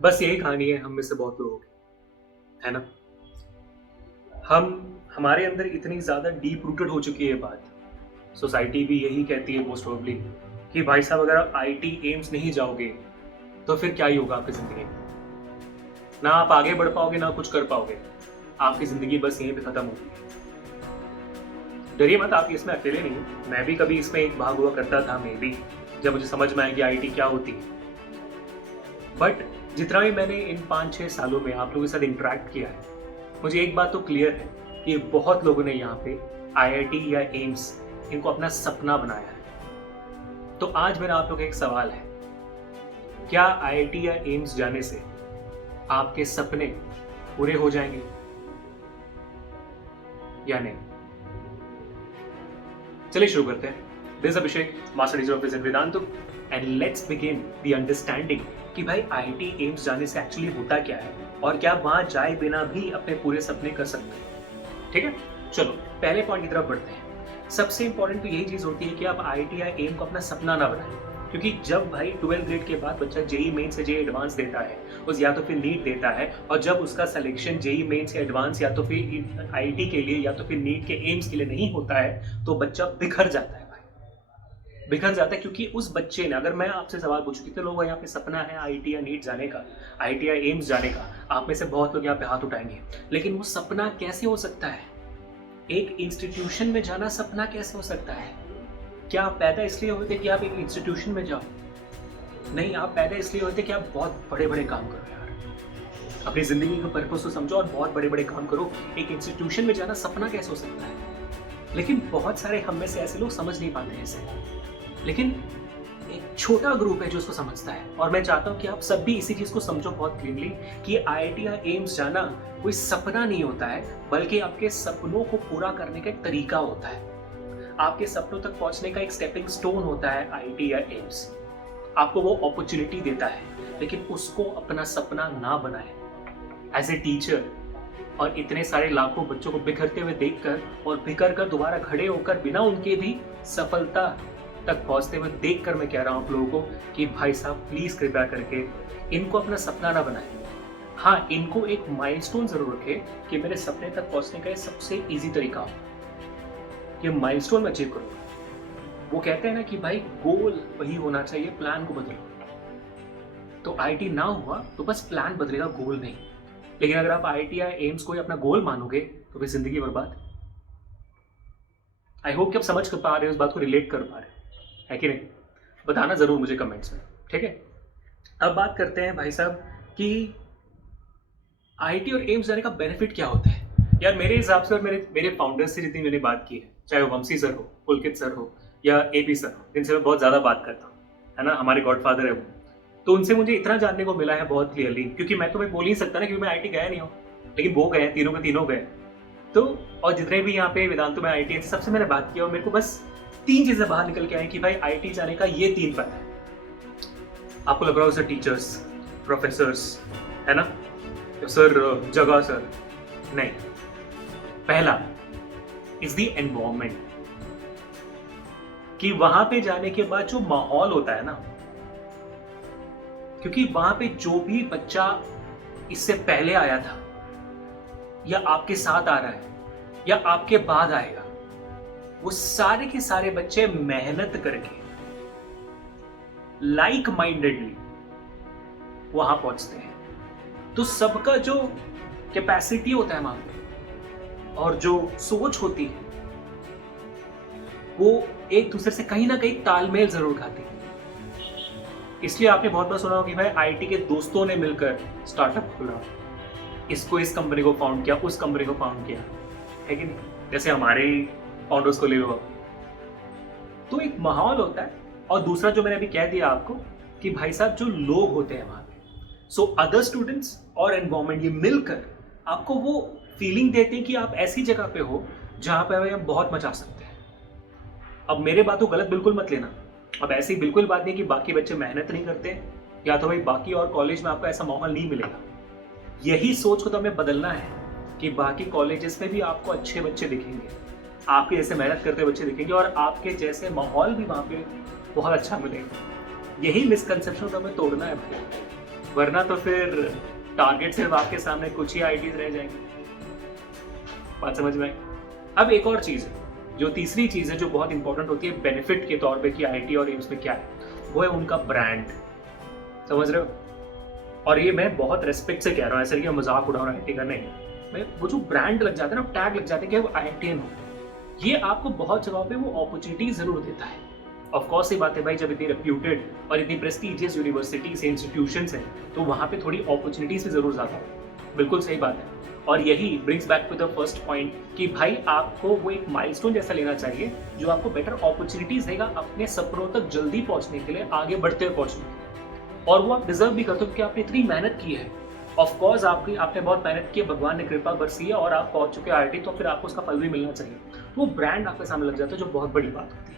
बस यही कहानी है हम में से बहुत लोगों की, है ना। हमारे अंदर इतनी ज़्यादा डीप रूटेड हो चुकी है बात, सोसाइटी भी यही कहती है मोस्ट प्रोबेबली कि भाई साहब अगर आप आईटी एम्स नहीं जाओगे तो फिर क्या ही होगा आपकी ज़िंदगी में। ना आप आगे बढ़ पाओगे ना कुछ कर पाओगे, आपकी ज़िंदगी बस यहीं पे ख़त्म होगी। डरिए मत, आप इसमें अकेले नहीं हो। मैं भी कभी इसमें एक भाग हुआ करता था, मैं भी, जब मुझे समझ में आया कि आईटी क्या होती है। बट जितना भी मैंने इन 5-6 सालों में आप लोगों के साथ इंटरेक्ट किया है, मुझे एक बात तो क्लियर है कि बहुत लोगों ने यहाँ पे आईआईटी या एम्स इनको अपना सपना बनाया है। तो आज मेरा आप लोगों का एक सवाल है, क्या आईआईटी या एम्स जाने से आपके सपने पूरे हो जाएंगे या नहीं? चलिए शुरू करते हैं। This is Abhishek, master teacher of physics Vedantu, and let's begin the understanding कि भाई आईआईटी एम्स जाने से एक्चुअली होता क्या है और क्या वहां जाए बिना भी अपने पूरे सपने कर सकते हैं। ठीक है, चलो पहले पॉइंट की तरफ बढ़ते हैं। सबसे इंपॉर्टेंट तो यही चीज होती है कि आप आईआईटी या एम को अपना सपना ना बनाएं, क्योंकि जब भाई 12th ग्रेड के बाद बच्चा जेई मेन से जेई एडवांस देता है, उस या तो फिर नीट देता है, और जब उसका सिलेक्शन जेई मेन से एडवांस या तो फिर आईआईटी के लिए या तो फिर नीट के एम्स के लिए नहीं होता है, तो बच्चा बिखर जाता है भाई, बिखर जाता है। क्योंकि उस बच्चे ने, अगर मैं आपसे सवाल पूछूं कितने लोग यहाँ पे सपना है आईआईटी या नीट जाने का, आईआईटी या एम्स जाने का, आप में से बहुत लोग यहाँ पे हाथ उठाएंगे। लेकिन वो सपना कैसे हो सकता है? एक इंस्टीट्यूशन में जाना सपना कैसे हो सकता है? क्या आप पैदा इसलिए हुए थे कि आप एक इंस्टीट्यूशन में जाओ? नहीं, आप पैदा इसलिए हुए थे कि आप बहुत बड़े बड़े काम करो यार, अपनी जिंदगी का पर्पस को समझो और बहुत बड़े बड़े काम करो। एक इंस्टीट्यूशन में जाना सपना कैसे हो सकता है? लेकिन बहुत सारे हम में से ऐसे लोग समझ नहीं पाते हैं इसे। लेकिन एक छोटा ग्रुप है जो उसको समझता है, और मैं चाहता हूं कि आप सब भी इसी चीज को समझो बहुत क्लीनली कि आईआईटी या एम्स जाना कोई सपना नहीं होता है, बल्कि आपके सपनों को पूरा करने का एक तरीका होता है। आपके सपनों तक पहुंचने का एक स्टेपिंग स्टोन होता है आईआईटी या एम्स। आपको वो अपॉर्चुनिटी देता है, लेकिन उसको अपना सपना ना बनाए। एज ए टीचर और इतने सारे लाखों बच्चों को बिखरते हुए देखकर और बिखर कर दोबारा खड़े होकर बिना उनके भी सफलता तक पहुंचते हुए देखकर मैं कह रहा हूं आप लोगों को कि भाई साहब प्लीज कृपया करके इनको अपना सपना ना बनाएं। हाँ, इनको एक माइलस्टोन जरूर रखें कि मेरे सपने तक पहुंचने का ये सबसे इजी तरीका हो, कि माइलस्टोन में अचीव करूँ। वो कहते हैं ना कि भाई गोल वही होना चाहिए, प्लान को बदलो। तो आईआईटी ना हुआ तो बस प्लान बदलेगा, गोल नहीं। लेकिन अगर आप आईआईटी या एम्स को अपना गोल मानोगे तो फिर जिंदगी बर्बाद। आई होप कि आप समझ कर पा रहे हो, इस बात को रिलेट कर पा रहे हो, है कि नहीं? बताना जरूर मुझे कमेंट्स में, ठीक है। अब बात करते हैं भाई साहब कि आईआईटी और एम्स जाने का बेनिफिट क्या होता है। यार मेरे हिसाब से और मेरे मेरे फाउंडर्स से जितनी मैंने बात की है, चाहे वो वंशी सर हो, पुलकित सर हो या एपी सर हो, जिनसे मैं बहुत ज़्यादा बात करता हूँ, है ना, हमारे गॉडफादर है वो, तो उनसे मुझे इतना जानने को मिला है बहुत क्लियरली। क्योंकि मैं तो मैं बोल ही सकता ना, क्योंकि मैं आईआईटी गया नहीं हूँ, लेकिन वो गए, तीनों के तीनों गए। तो और जितने भी यहाँ पे वेदांतों में आईआईटी सबसे मैंने बात किया और मेरे को बस 3 चीज़ें बाहर निकल के आई कि भाई आईआईटी जाने का ये 3 फायदा है। आपको लग रहा हो सर टीचर्स, प्रोफेसर्स, है ना, सर जगह सर, नहीं। पहला इज द एनवायरमेंट, कि वहां पे जाने के बाद जो माहौल होता है ना, क्योंकि वहां पे जो भी बच्चा इससे पहले आया था या आपके साथ आ रहा है या आपके बाद आएगा, वो सारे के सारे बच्चे मेहनत करके लाइक माइंडेडली वहां पहुंचते हैं। तो सबका जो कैपेसिटी होता है वहां पे और जो सोच होती है, वो एक दूसरे से कहीं ना कहीं तालमेल जरूर खाती है। इसलिए आपने बहुत बार सुना होगा कि भाई आईआईटी के दोस्तों ने मिलकर स्टार्टअप खोला, इसको इस कंपनी को फाउंड किया, उस कंपनी को फाउंड किया, है कि नहीं? जैसे हमारे फाउंडर्स को ले लो। तो एक माहौल होता है, और दूसरा जो मैंने अभी कह दिया आपको कि भाई साहब जो लोग होते हैं वहां पे, सो अदर स्टूडेंट्स और एनवायरमेंट, ये मिलकर आपको वो फीलिंग देते हैं कि आप ऐसी जगह पे हो जहां पे आप बहुत मचा सकते हैं। अब मेरे बात को गलत बिल्कुल मत लेना। अब ऐसी बिल्कुल बात नहीं कि बाकी बच्चे मेहनत नहीं करते या तो भाई बाकी और कॉलेज में आपको ऐसा माहौल नहीं मिलेगा। यही सोच को तो हमें बदलना है कि बाकी कॉलेजेस में भी आपको अच्छे बच्चे दिखेंगे, आपके जैसे मेहनत करते बच्चे दिखेंगे, और आपके जैसे माहौल भी वहाँ पे बहुत अच्छा मिलेगा। यही मिसकंसेप्शन तो हमें तोड़ना है भाई। वरना तो फिर टारगेट सिर्फ आपके सामने कुछ ही आईटीज रह जाएंगे। बात समझ में आई? अब एक और चीज है, जो तीसरी चीज है जो बहुत इंपॉर्टेंट होती है बेनिफिट के तौर पे कि आईटी और एम्स में क्या है, वो है उनका ब्रांड। समझ रहे हो? और ये मैं बहुत रेस्पेक्ट से कह रहा हूँ, ऐसा कि मैं मजाक उड़ा रहा हूँ आईटी का, नहीं। मैं वो जो ब्रांड लग जाता है ना, टैग लग जाते हैं कि वो आईआईटीएन हो, ये आपको बहुत जगह पे वो अपॉर्चुनिटी जरूर देता है। ऑफ कोर्स ये बात है भाई, जब इतनी रेप्यूटेड और इतनी प्रेस्टीजियस यूनिवर्सिटीज इंस्टीट्यूशंस हैं तो वहाँ पे थोड़ी अपॉर्चुनिटीज भी जरूर ज़्यादा है। बिल्कुल सही बात है। और यही brings back to the first point कि भाई आपको वो एक माइलस्टोन जैसा लेना चाहिए जो आपको बेटर अपॉर्चुनिटीज देगा अपने सपनों तक जल्दी पहुंचने के लिए, आगे बढ़ते हुए पहुंचने के लिए। और वो आप डिजर्व भी करते हो क्योंकि आपने इतनी मेहनत की है। ऑफ कोर्स आपने बहुत मेहनत की है, भगवान ने कृपा बरसी है और आप पहुंच चुके हैं आईआईटी, तो फिर आपको उसका फल भी मिलना चाहिए। तो वो ब्रांड आपके सामने लग जाता है, जो बहुत बड़ी बात होती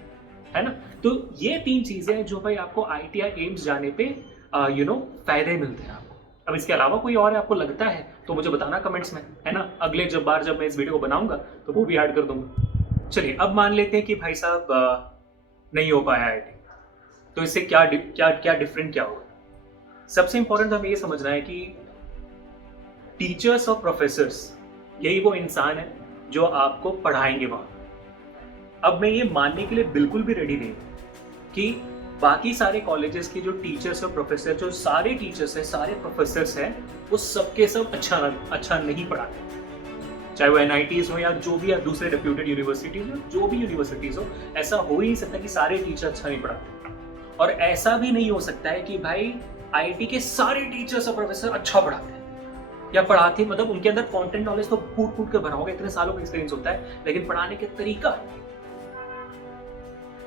है ना। तो ये 3 चीजें हैं जो भाई आपको आईआईटी या एम्स जाने पे फायदे मिलते हैं आपको। अब इसके अलावा कोई और आपको लगता है तो मुझे बताना कमेंट्स में, है ना। अगले जब मैं इस वीडियो को बनाऊंगा तो वो भी ऐड कर दूंगा। चलिए अब मान लेते हैं कि भाई साहब नहीं हो पाया आईआईटी, तो इससे क्या डिफरेंट क्या होगा। सबसे इंपॉर्टेंट हमें ये समझना है कि टीचर्स और प्रोफेसर्स यही वो इंसान है जो आपको पढ़ाएंगे वहां। अब मैं ये मानने के लिए बिल्कुल भी रेडी नहीं कि बाकी सारे कॉलेजेस के जो टीचर्स और प्रोफेसर, जो सारे टीचर्स हैं, सारे प्रोफेसर्स हैं, वो सबके सब अच्छा नहीं पढ़ाते। चाहे वो एनआईटीज हो या जो भी या दूसरे रेप्यूटेड यूनिवर्सिटीज हो, जो भी यूनिवर्सिटीज हो, ऐसा हो ही नहीं सकता कि सारे टीचर अच्छा नहीं पढ़ाते। और ऐसा भी नहीं हो सकता है कि भाई आईआईटी के सारे टीचर्स और प्रोफेसर अच्छा पढ़ाते हैं या पढ़ाते, मतलब उनके अंदर कंटेंट नॉलेज तो फूट के भरा होगा, इतने सालों का एक्सपीरियंस होता है, लेकिन पढ़ाने के तरीका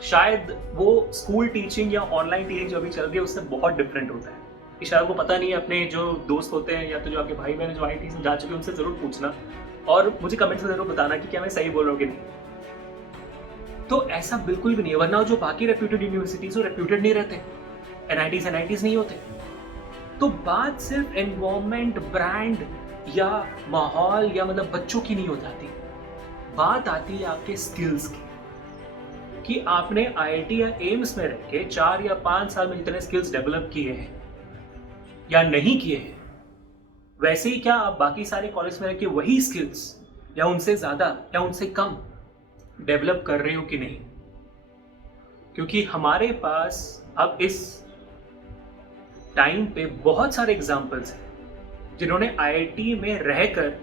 शायद वो स्कूल टीचिंग या ऑनलाइन टीचिंग जो अभी चल रही है उससे बहुत डिफरेंट होता है। कि शायद वो पता नहीं है, अपने जो दोस्त होते हैं या तो जो आपके भाई बहन जो आईआईटी से जा चुके हैं उनसे जरूर पूछना और मुझे कमेंट्स में जरूर बताना कि क्या मैं सही बोल रहा हूँ कि नहीं। तो ऐसा बिल्कुल भी नहीं है, वरना जो बाकी रेप्यूटेड यूनिवर्सिटीज हो रेप्यूटेड नहीं रहते, एनआईटीज नहीं होते। तो बात सिर्फ एनवायरमेंट, ब्रांड या माहौल या मतलब बच्चों की नहीं हो जाती, बात आती है आपके स्किल्स की कि आपने आईआईटी या एम्स में रह के 4 या 5 साल में जितने स्किल्स डेवलप किए हैं या नहीं किए हैं, वैसे ही क्या आप बाकी सारे कॉलेज में रह के वही स्किल्स या उनसे ज्यादा या उनसे कम डेवलप कर रहे हो कि नहीं। क्योंकि हमारे पास अब इस टाइम पे बहुत सारे एग्जाम्पल्स हैं जिन्होंने आईआईटी में रहकर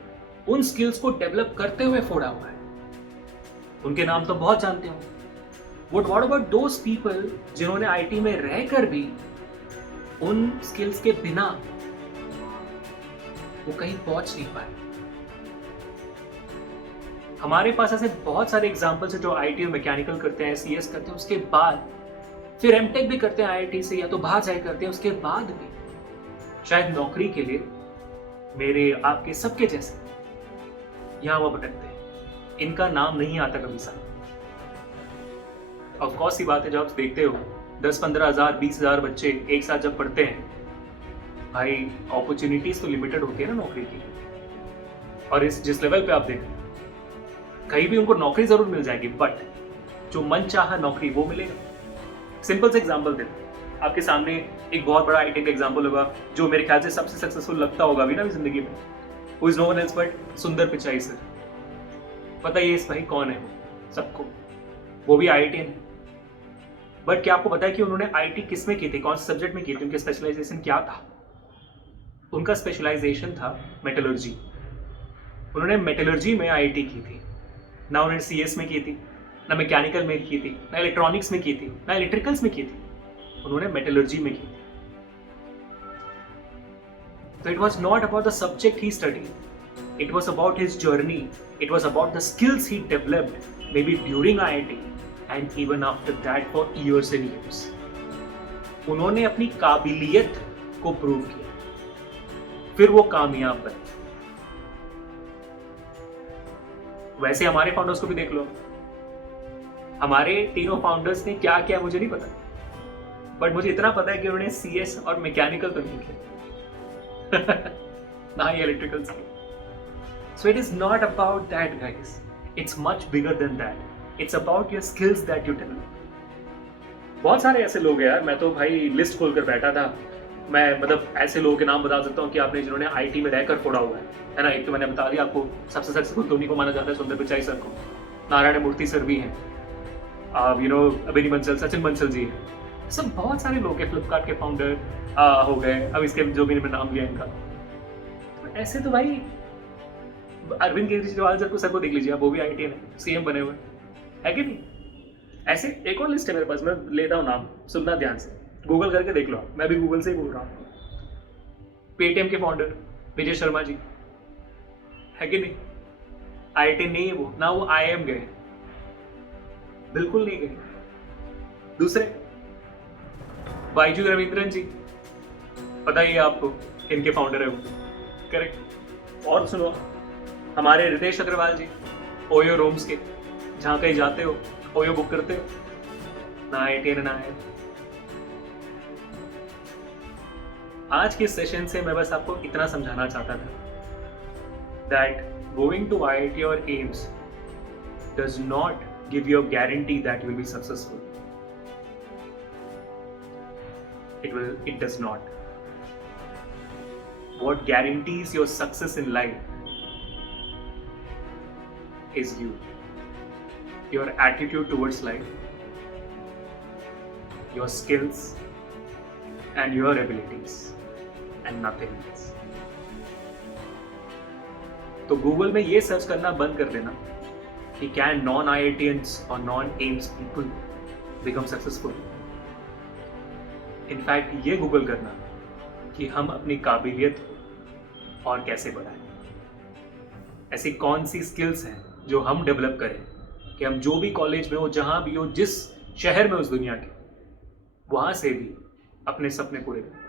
उन स्किल्स को डेवलप करते हुए फोड़ा हुआ है। उनके नाम तो बहुत जानते हो। What about those people जिन्होंने आईआईटी में रहकर भी उन स्किल्स के बिना वो कहीं पहुंच नहीं पाए। हमारे पास ऐसे बहुत सारे एग्जाम्पल्स हैं जो आईआईटी में मैकेनिकल करते हैं, सीएस करते हैं, उसके बाद फिर एमटेक भी करते हैं आईआईटी से या तो बाहर जाए करते हैं, उसके बाद भी शायद नौकरी के लिए मेरे आपके सबके जैसे यहां वो भटकते हैं। इनका नाम नहीं आता कभी सामने। ऑफ कोर्स की बात है, जब आप देखते हो 10-15 हज़ार 20 हज़ार बच्चे एक साथ जब पढ़ते हैं, भाई अपॉर्चुनिटीज तो लिमिटेड होती है ना नौकरी की। और इस जिस लेवल पे आप देखें कहीं भी उनको नौकरी जरूर मिल जाएगी, बट जो मन चाहा नौकरी वो मिलेगा। सिंपल से एग्जांपल देते हैं आपके सामने, एक बहुत बड़ा आईटी का एग्जांपल होगा जो मेरे ख्याल से सबसे सक्सेसफुल लगता होगा अभी ना जिंदगी में, who is no one else but Sundar Pichai sir. पता ही इस भाई कौन है वो सबको, वो भी आईआईटीएन है। बट क्या आपको पता है कि उन्होंने आईआईटी किस में की थी, कौन से सब्जेक्ट में की थी, उनके स्पेशलाइजेशन क्या था? उनका स्पेशलाइजेशन था मेटलर्जी। उन्होंने मेटलर्जी में आईआईटी की थी, ना उन्होंने सीएस में की थी, ना मैकेनिकल में की थी, ना इलेक्ट्रॉनिक्स में की थी, ना इलेक्ट्रिकल्स में की थी, उन्होंने मेटलर्जी में की थी। तो it was not about the subject he study, it was about his journey, it was about the skills he developed may be during IIT and even after that for years and years. उन्होंने अपनी काबिलियत को prove किया, फिर वो कामयाब बने। वैसे हमारे फाउंडर्स को भी देख लो, हमारे तीनों फाउंडर्स ने क्या किया मुझे नहीं पता, बट मुझे इतना पता है कि उन्होंने सीएस और मैकेनिकल तो नहीं किया ना ही electrical. So it is not about that guys, it's much bigger than that. It's about your skills that you develop. बहुत सारे ऐसे लोग हैं यार, मैं तो भाई लिस्ट खोलकर बैठा था मैं मतलब ऐसे लोगों के नाम बता सकता हूँ कि आपने जिन्होंने आईटी में रहकर फोड़ा हुआ है ना। एक तो मैंने बता दिया आपको, सबसे सक्सेसफुल धोनी को माना जाता है, सुंदर पिचाई सर को, नारायण मूर्ति सर भी हैं, अभिनी बंसल, सचिन बंसल जी हैं, सब बहुत सारे लोग हैं, फ्लिपकार्ट के फाउंडर हो गए, अब इसके जो भी मैंने नाम लिया इनका। तो ऐसे तो भाई अरविंद केजरीवाल सर को देख लीजिए आप, वो भी आईटी में सीएम बने हुए है कि नहीं। ऐसे एक और लिस्ट है मेरे पास, मैं लेता हूँ नाम, सुनना ध्यान से, गूगल करके देख लो, मैं भी गूगल से ही बोल रहा हूँ। पेटीएम के फाउंडर विजय शर्मा जी है कि नहीं, आईआईटी नहीं है वो, ना वो आईएम गए, बिल्कुल नहीं गए। दूसरे बाइजू रविंद्रन जी, पता ही है आपको, इनके फाउंडर है वो, करेक्ट। और सुनो, हमारे रितेश अग्रवाल जी, ओयो रोम्स के, जहां कहीं जाते हो ओयो बुक करते हो, ना आईआईटी ना आईआईएम। आज के सेशन से मैं बस आपको इतना समझाना चाहता था that going to IIT or AIIMS does not give you a guarantee that you will be successful. It does not. What guarantees your success in life is you, your attitude towards life, your skills and your abilities, and nothing else. तो Google में ये search करना बंद कर देना कि can non IITians और non AIIMS people become successful. In fact ये गूगल करना कि हम अपनी काबिलियत और कैसे बढ़ाएं, ऐसी कौन सी स्किल्स हैं जो हम डेवलप करें कि हम जो भी कॉलेज में हो, जहां भी हो, जिस शहर में उस दुनिया के, वहां से भी अपने सपने पूरे करें।